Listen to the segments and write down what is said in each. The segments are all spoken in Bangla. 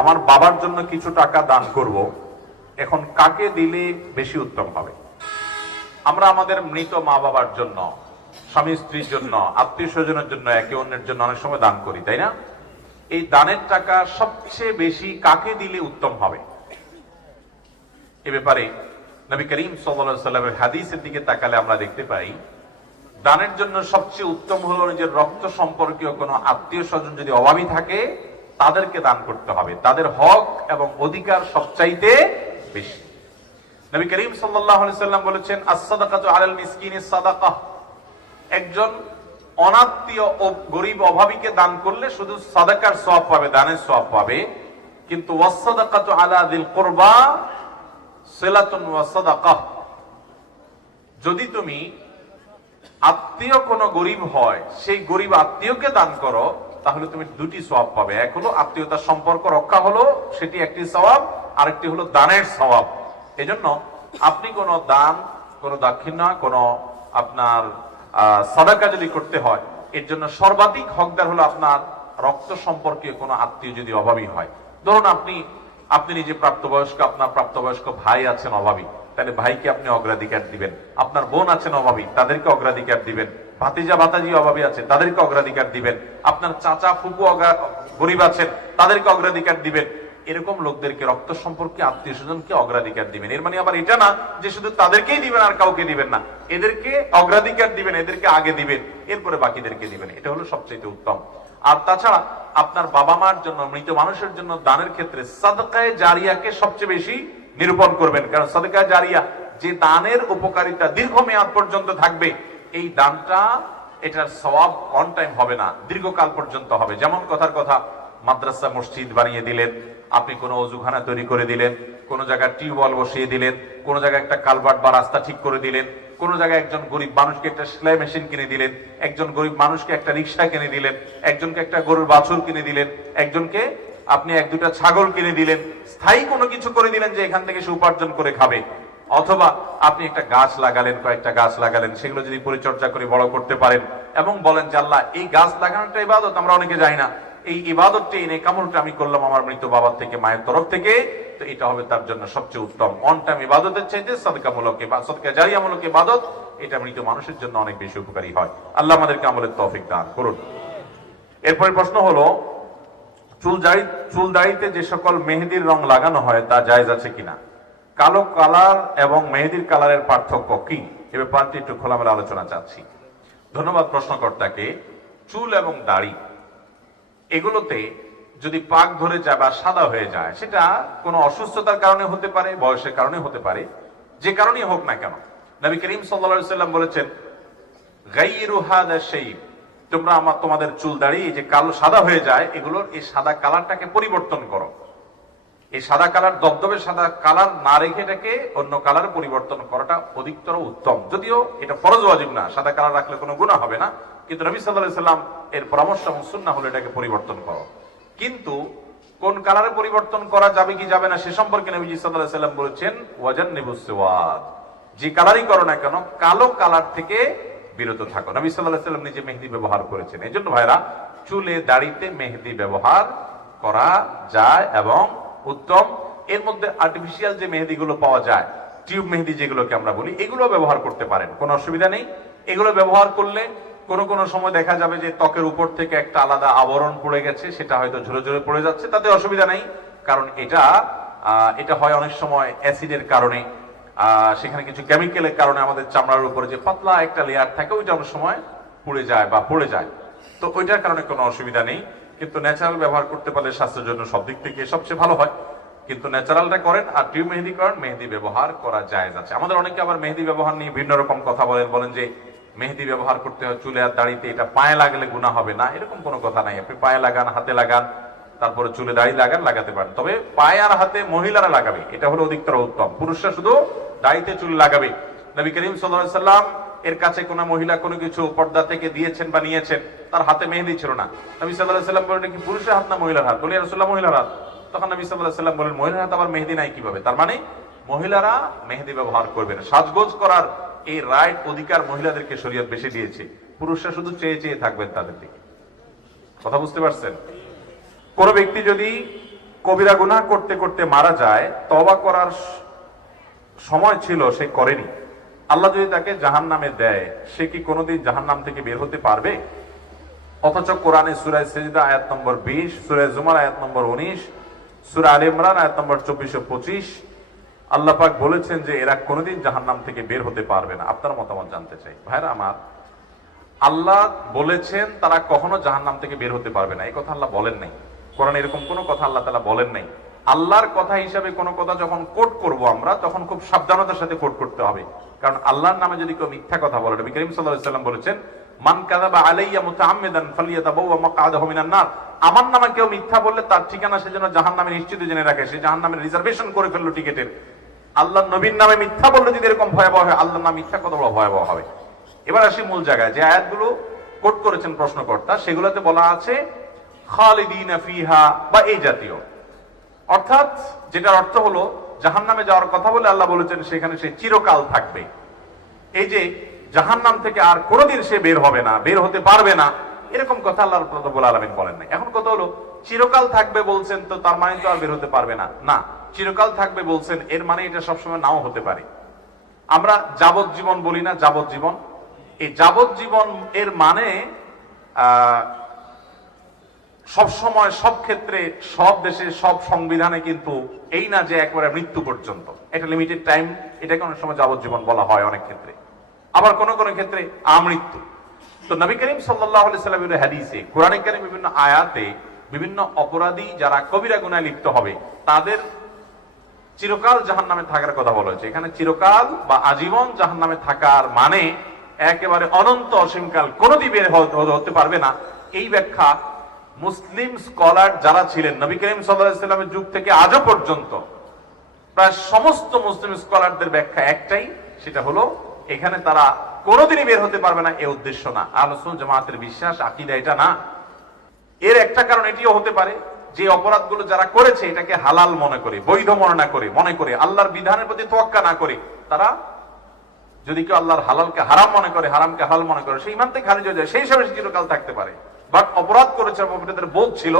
আমার বাবার জন্য কিছু টাকা দান করব, এখন কাকে দিলে বেশি উত্তম হবে? আমরা আমাদের মৃত মা বাবার জন্য, স্বামী স্ত্রীর জন্য, আত্মীয় স্বজনের জন্য, একে অন্যের জন্য অনেক সময় দান করি, তাই না? এই দানের টাকা সবচেয়ে বেশি কাকে দিলে উত্তম হবে? এ ব্যাপারে নবী করিম সাল্লাল্লাহু আলাইহি ওয়াসাল্লামের হাদিসের দিকে তাকালে আমরা দেখতে পাই, দানের জন্য সবচেয়ে উত্তম হলো নিজের রক্ত সম্পর্কীয় কোনো আত্মীয় স্বজন যদি অভাবী থাকে তাদেরকে দান করতে হবে। তাদের হক এবং অধিকার সবচাইতে বেশি। নবী করিম সাল্লাল্লাহু আলাইহি ওয়াসাল্লাম বলেছেন, আস-সাদাকাতু আলাল মিসকিনি সাদাকাহ। একজন অনাত্মীয় ও গরিব অভাবীকে দান করলে শুধু সাদাকার সওয়াব পাবে, দানের সওয়াব পাবে, কিন্তু ওয়াস-সাদাকাতু আলা যিল কুরবা সিলাতুন ওয়া সাদাকাহ। যদি তুমি আত্মীয় কোন গরিব হয়, সেই গরিব আত্মীয়কে দান করো, তাহলে তুমি দুটি সওয়াব পাবে। এক হলো আত্মীয়তার সম্পর্ক রক্ষা হলো, সেটি একটি সওয়াব, আরেকটি হলো দানের সওয়াব। এজন্য আপনি কোন দান, কোন দাক্ষিণা, কোন আপনার সাদাকা যদি করতে হয়, এর জন্য সর্বাধিক হকদার হলো আপনার রক্ত সম্পর্কীয় কোন আত্মীয় যদি অভাবী হয়। ধরুন আপনি নিজে প্রাপ্তবয়স্ক, আপনার প্রাপ্তবয়স্ক ভাই আছেন অভাবী, তাহলে ভাইকে আপনি অগ্রাধিকার দিবেন। আপনার বোন আছেন অভাবী, তাদেরকে অগ্রাধিকার দিবেন। ভাতিজা ভাতাজি অভাবী আছে, তাদেরকে অগ্রাধিকার দিবেন। আপনার চাচা ফুপু গরিব আছেন, তাদেরকে অগ্রাধিকার দিবেন। এরকম লোকদেরকে, রক্ত সম্পর্কে আত্মীয় স্বজনকে অগ্রাধিকার দিবেন। এর মানে আবার এটা না যে শুধু তাদেরকেই দিবেন আর কাউকে দিবেন না, এদেরকে অগ্রাধিকার দিবেন, এদেরকে আগে দিবেন, এরপরে বাকিদেরকে দিবেন। এটা হলো সবচেয়ে উত্তম। আর তাছাড়া আপনার বাবা মার জন্য, মৃত মানুষের জন্য দানের ক্ষেত্রে সাদকায়ে জারিয়াকে সবচেয়ে বেশি নিরূপণ করবেন। কারণ সাদকায়ে জারিয়া, যে দানের উপকারিতা দীর্ঘমেয়াদ পর্যন্ত থাকবে, এই দানটা, এটার সওয়াব অন টাইম হবে না, দীর্ঘকাল পর্যন্ত হবে। যেমন কথার কথা, মাদ্রাসা মসজিদ বানিয়ে দিলেন, আপনি কোনো অজুখানা তৈরি করে দিলেন, কোন জায়গায় টিউবওয়েল বসিয়ে দিলেন, কোন জায়গায় একটা কালভার্ট বা রাস্তা ঠিক করে দিলেন, কোন জায়গায় একজন গরিব মানুষকে একটা সেলাই মেশিন কিনে দিলেন, একজন গরিব মানুষকে একটা রিক্সা কিনে দিলেন, একজনকে একটা গরুর বাছুর কিনে দিলেন, একজনকে আপনি এক দুটা ছাগল কিনে দিলেন, স্থায়ী কোনো কিছু করে দিলেন যে এখান থেকে সে উপার্জন করে খাবে। অথবা আপনি একটা গাছ লাগালেন, কয়েকটা গাছ লাগালেন, সেগুলো যদি পরিচর্যা করে বড় করতে পারেন এবং বলেন যে আল্লাহ, এই গাছ লাগানোটা ইবাদত, আমরা অনেকে যাই না, এই ইবাদতটা, এই নেকামলটা আমি করলাম আমার মৃত বাবার থেকে, মায়ের তরফ থেকে, তো এটা হবে তার জন্য সবচেয়ে উত্তম। অন টাইম ইবাদতের চাইতে সাদকামূলক বা সাদকা জারিয়ামূলক ইবাদত, এটা মৃত মানুষের জন্য অনেক বেশি উপকারী হয়। আল্লাহ আমাদেরকে আমলের তৌফিক দান করুন। এরপরে প্রশ্ন হলো, চুল দাড়িতে যে সকল মেহেদির রং লাগানো হয় তা জায়েজ আছে কিনা? কালো কালার এবং মেহেদির কালারের পার্থক্য কি? এ ব্যাপারটি একটু খোলামেলা আলোচনা চাচ্ছি। ধন্যবাদ প্রশ্নকর্তাকে। চুল এবং দাড়ি এগুলোতে যদি পাক ধরে যায় বা সাদা হয়ে যায়, সেটা কোনো অসুস্থতার কারণে হতে পারে, বয়সের কারণে হতে পারে, যে কারণেই হোক না কেন। নবী করিম সাল্লাল্লাহু আলাইহি ওয়াসাল্লাম বলেছেন, গায়রু হাদা শাইব, তোমরা তোমাদের চুল দাড়ি যে কালো সাদা হয়ে যায়, এগুলোর এই সাদা কালারটাকে পরিবর্তন করো। এই সাদা কালার, দবদবে সাদা কালার না রেখে এটাকে অন্য কালারে পরিবর্তন করাটা অধিকতর উত্তম। যদিও এটা ফরজ ওয়াজিব না, সাদা কালার রাখলে কোনো গুনাহ হবে না, কিন্তু নবী সাল্লাল্লাহু আলাইহি ওয়াসাল্লাম এর পরামর্শ এবং সুন্নাহ হলো এটাকে পরিবর্তন করো। কিন্তু কোন কালারে পরিবর্তন করা যাবে কি যাবে না সে সম্পর্কে নবীজি সাল্লাল্লাহু আলাইহি ওয়াসাল্লাম বলেছেন, ওয়াজান্নিবুস সুওয়াদ, যে কালারই করো না কেন কালো কালার থেকে বিরত থাকো। নবী সাল্লাল্লাহু আলাইহি ওয়াসাল্লাম নিজে মেহেদি ব্যবহার করেছেন। এজন্য ভাইরা, চুলে দাড়িতে মেহেদি ব্যবহার করা যায় এবং উত্তম। এর মধ্যে আর্টিফিশিয়াল যে মেহেদি গুলো পাওয়া যায়, টিউব মেহেদি যেগুলোকে আমরা বলি, এগুলো ব্যবহার করতে পারেন, কোনো অসুবিধা নেই। এগুলো ব্যবহার করলে কোন সময় দেখা যাবে যে ত্বকের উপর থেকে একটা আলাদা আবরণ পড়ে গেছে, সেটা হয়তো ঝরে ঝরে পড়ে যাচ্ছে, তাতে অসুবিধা নেই। কারণ এটা হয় অনেক সময় অ্যাসিডের কারণে, সেখানে কিছু কেমিক্যালের কারণে আমাদের চামড়ার উপরে যে পাতলা একটা লেয়ার থাকে, ওইটা অনেক সময় পুড়ে যায় বা পড়ে যায়, তো ওইটার কারণে কোনো অসুবিধা নেই। কিন্তু ন্যাচারাল ব্যবহার করতে পারলে স্বাস্থ্যের জন্য সব দিক থেকে সবচেয়ে ভালো হয়। কিন্তু ন্যাচারালটা করেন আর টিউব মেহেদি করেন, মেহেদি ব্যবহার করা জায়েজ আছে। আমাদের অনেকে আবার মেহেদি ব্যবহার নিয়ে ভিন্ন রকম কথা বলেন যে মেহেদি ব্যবহার করতে হয় চুলে আর দাড়িতে, এটা পায়ে লাগলে গুনাহ হবে না, এরকম কোনো কথা নাই। আপনি পায়ে লাগান, হাতে লাগান, তারপরে চুলে দাড়ি লাগান, লাগাতে পারেন। তবে পায়ে আর হাতে মহিলারা লাগাবে, এটা হলো অধিকতর উত্তম। পুরুষরা শুধু দাড়িতে চুল লাগাবে। নবী করিম সাল্লাল্লাহু আলাইহি ওয়াসাল্লাম এর কাছে কোন মহিলা কোনো কিছু পর্দা থেকে দিয়েছেন বা নিয়েছেন, তার হাতে মেহেদি ছিল না, নবী সাল্লাল্লাহু আলাইহি ওয়াসাল্লাম বলেন, কি পুরুষের হাত না মহিলার হাত? বলি, ইয়া রাসূলুল্লাহ, মহিলার হাত। তখন নবী সাল্লাল্লাহু আলাইহি ওয়াসাল্লাম বলেন, মহিলার হাত আবার মেহেদি নাই কিভাবে? তার মানে মহিলারা মেহেদি ব্যবহার করবেন। সাজগোজ করার এই রাইট, অধিকার মহিলাদেরকে শরীয়ত বেশি দিয়েছে। পুরুষরা শুধু চেয়ে চেয়ে থাকবেন তাদের দিকে। কথা বুঝতে পারছেন? কোন ব্যক্তি যদি কবিরা গুনাহ করতে করতে মারা যায়, তওবা করার সময় ছিল সে করেনি, আল্লাহ যদি তাকে জাহান্নামে দেয়, সে কি কোনোদিন জাহান্নাম থেকে বের হতে পারবে? অথচ কোরআনে সূরা সিজদা আয়াত নম্বর 20, সূরা জুমার আয়াত নম্বর 19, সূরা আলে ইমরান আয়াত নম্বর 24 ও 25 আল্লাহ পাক বলেছেন যে এরা কোনোদিন জাহান্নাম থেকে বের হতে পারবে না। আপনার মতামত জানতে চাই ভাইরা আমার। আল্লাহ বলেছেন তারা কখনো জাহান্নাম থেকে বের হতে পারবে না, এই কথা আল্লাহ বলেন নাই। কোরআনে এরকম কোনো কথা আল্লাহ তাআলা বলেন নাই। আল্লাহর কথা হিসাবে কোনো কথা যখন কোট করব আমরা, তখন খুব সাবধানতার সাথে কোট করতে হবে। কারণ আল্লাহর নামে যদি কেউ মিথ্যা কথা বলে, নবী করিম সাল্লাল্লাহু আলাইহি ওয়াসাল্লাম বলেছেন, মান কাযাবা আলাইয়া মুতাআম্মিদান ফালিয়াতাবাওয়া মাকআদাহু মিনান নার। আমার নামে কেউ মিথ্যা বললে তার ঠিকানা সে যেন জাহান্নামে নিশ্চিত জেনে রাখে, সে জাহান্নামের রিজার্ভেশন করে ফেললো টিকেটের। আল্লাহর নবীর নামে মিথ্যা বললে যদি এরকম ভয়াবহ হয়, আল্লাহর নামে মিথ্যা কত বড় ভয়াবহ হবে। এবার আসি মূল জায়গায়। যে আয়াতগুলো কোট করেছেন প্রশ্নকর্তা, সেগুলোতে বলা আছে খালিদিনা ফিহা বা এই জাতীয়, অর্থাৎ যেটার অর্থ হলো জাহান্নামে যাওয়ার কথা বলে আল্লাহ বলেছেন সেখানে সে চিরকাল থাকবে। এই যে জাহান্নাম থেকে আর কোনোদিন সে বের হবে না, বের হতে পারবে না, এরকম কথা আল্লাহ রাব্বুল আলামিন বলেন নাই। এখন কথা হলো চিরকাল থাকবে বলছেন, তো তার মানে তো আর বের হতে পারবে না। না, চিরকাল থাকবে বলছেন, এর মানে এটা সবসময় নাও হতে পারে। আমরা যাবজ্জীবন বলি না, যাবজ্জীবন। এই যাবজ্জীবন এর মানে সব সময়, সব ক্ষেত্রে, সব দেশে, সব সংবিধানে কিন্তু এই না যে একবারে মৃত্যু পর্যন্ত, এটা লিমিটেড টাইম, এটাকে অনেক সময় যাবজ্জীবন বলা হয় অনেক ক্ষেত্রে, আবার কোন কোন ক্ষেত্রে আমৃত্যু। তো নবী করিম সাল্লাল্লাহু আলাইহি সাল্লামের হাদিসে, কোরআনে কারীম বিভিন্ন আয়াতে বিভিন্ন অপরাধী যারা কবিরা গুনাহে লিপ্ত হবে তাদের চিরকাল জাহান্নামে থাকার কথা বলা হয়েছে। এখানে চিরকাল বা আজীবন জাহান্নামে থাকার মানে একেবারে অনন্ত অসীমকাল কোনোদিন বের হতে পারবে না। এই ব্যাখ্যা মুসলিম স্কলার যারা ছিলেন নবী করিম সাল্লাল্লাহু আলাইহি সাল্লামের যুগ থেকে আজও পর্যন্ত, প্রায় সমস্ত মুসলিম স্কলারদের ব্যাখ্যা একটাই, সেটা হলো এখানে তারা কোনোদিনই বের হতে পারবে না, এ উদ্দেশ্য না। আহলুস সুন্নাহ জামাতের বিশ্বাস, আকীদা এটা না। এর একটা কারণ এটিও হতে পারে যে অপরাধগুলো যারা করেছে এটাকে হালাল মনে করে, বৈধ মনে করে, আল্লাহর বিধানের প্রতি তোয়াক্কা না করে, তারা যদি কেউ আল্লাহর হালালকে হারাম মনে করে, হারামকে হালাল মনে করে, সেই ইমান থেকে খারিজ হয়ে যায়, সেই হিসাবে চিরকাল থাকতে পারে। বাট অপরাধ করেছে, অপরাধের বোধ ছিল,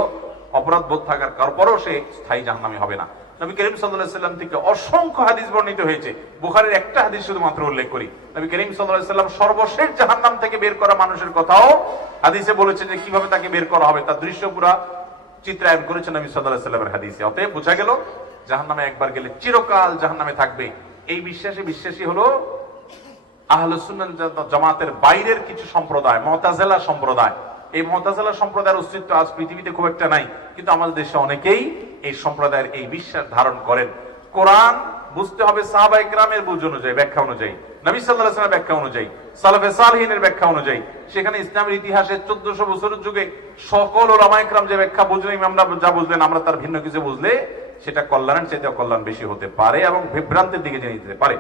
অপরাধ বোধ থাকার পরও সে স্থায়ী জাহান্নামী হবে না। নবী করিম সাল্লাল্লাহু আলাইহি সাল্লাম থেকে অসংখ্য হাদিস বর্ণিত হয়েছে, বুখারীর একটা হাদিস শুধুমাত্র উল্লেখ করি। নবী করিম সাল্লাল্লাহু আলাইহি সাল্লাম সর্বশেষ জাহান্নাম থেকে বের করা মানুষের কথাও হাদিসে বলেছেন যে কিভাবে তাকে বের করা হবে, তার দৃশ্য পুরা চিত্রায়ন করেছেন নবী সাল্লাল্লাহু আলাইহি সাল্লামের হাদিসে। অতএব বোঝা গেল জাহান্নামে একবার গেলে চিরকাল জাহান্নামে থাকবে, এই বিশ্বাসী হলো আহলুস সুন্নাহ জামাতের বাইরের কিছু সম্প্রদায়, মুতাজিলা সম্প্রদায়। এই মুতাজিলা সম্প্রদায়ের অস্তিত্ব আজ পৃথিবীতে খুব একটা নাই, কিন্তু আমাদের দেশে অনেকেই এই সম্প্রদায়ের এই বিশ্বাস ধারণ করেন। কোরআন বুঝতে হবে সাহাবায়ে কেরামের বুঝ অনুযায়ী, ব্যাখ্যা অনুযায়ী, নবী সাল্লাল্লাহু আলাইহি ওয়াসাল্লামের ব্যাখ্যা অনুযায়ী, সালাফে সালেহিনের ব্যাখ্যা অনুযায়ী। সেখানে ইসলামের ইতিহাসে 1400 বছরের যুগে সকল উলামায়ে কেরাম যে ব্যাখ্যা বুঝলেন, আমরা যা বুঝলেন, আমরা তার ভিন্ন কিছু বুঝলে সেটা কল্যাণের চাইতে অকল্যাণ বেশি হতে পারে এবং বিভ্রান্তির দিকে নিয়ে যেতে পারে।